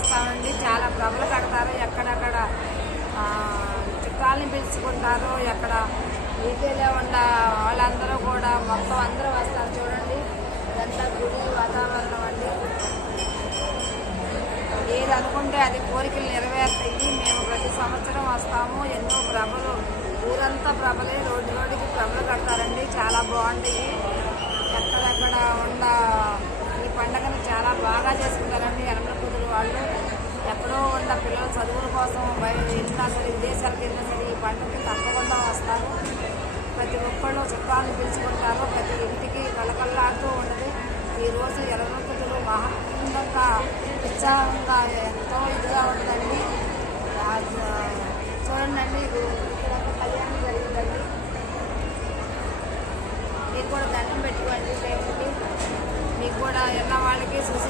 వస్తామండి. చాలా ప్రభలు కడతారు. ఎక్కడెక్కడ చుట్టాలని పిలుచుకుంటారు. ఎక్కడ ఈటీలో ఉన్న వాళ్ళందరూ కూడా మొత్తం అందరూ వస్తారు. చూడండి, ఇదంతా గుడి వాతావరణం అండి. ఏది అనుకుంటే అది కోరికలు నెరవేరుతాయి. మేము ప్రతి సంవత్సరం వస్తాము. ఎన్నో ప్రభలు, ఊరంతా ప్రభలే, రోడ్డుకి ప్రభలు కడతారండి. చాలా బాగుంటాయి. ఎక్కడెక్కడ ఉన్న ఈ పండుగను చాలా బాగా చేసుకుంటారండి యనమల కుదురు వాళ్ళు. ఎక్కడో ఉన్న పిల్లల చదువుల కోసం వెళ్ళినా సరే, విదేశాలకు వెళ్ళినా సరే ఈ పండుగకి తప్పకుండా వస్తారు. ప్రతి ఒక్కళ్ళు చుట్టాలను పిలుచుకుంటారు. ప్రతి ఇంటికి కలకల్లాడుతూ ఉన్నది. ఈరోజు యనమల కుదురు మహానందంగా, ఉత్సాహంగా, ఎంతో ఇదిగా ఉందండి. చూడండి, ఇక్కడ కళ్యాణం జరిగిందండి. మీరు కూడా దండం పెట్టుకోండి దేవుడికి. మీకు కూడా ఎన్న వాళ్ళకి చూసి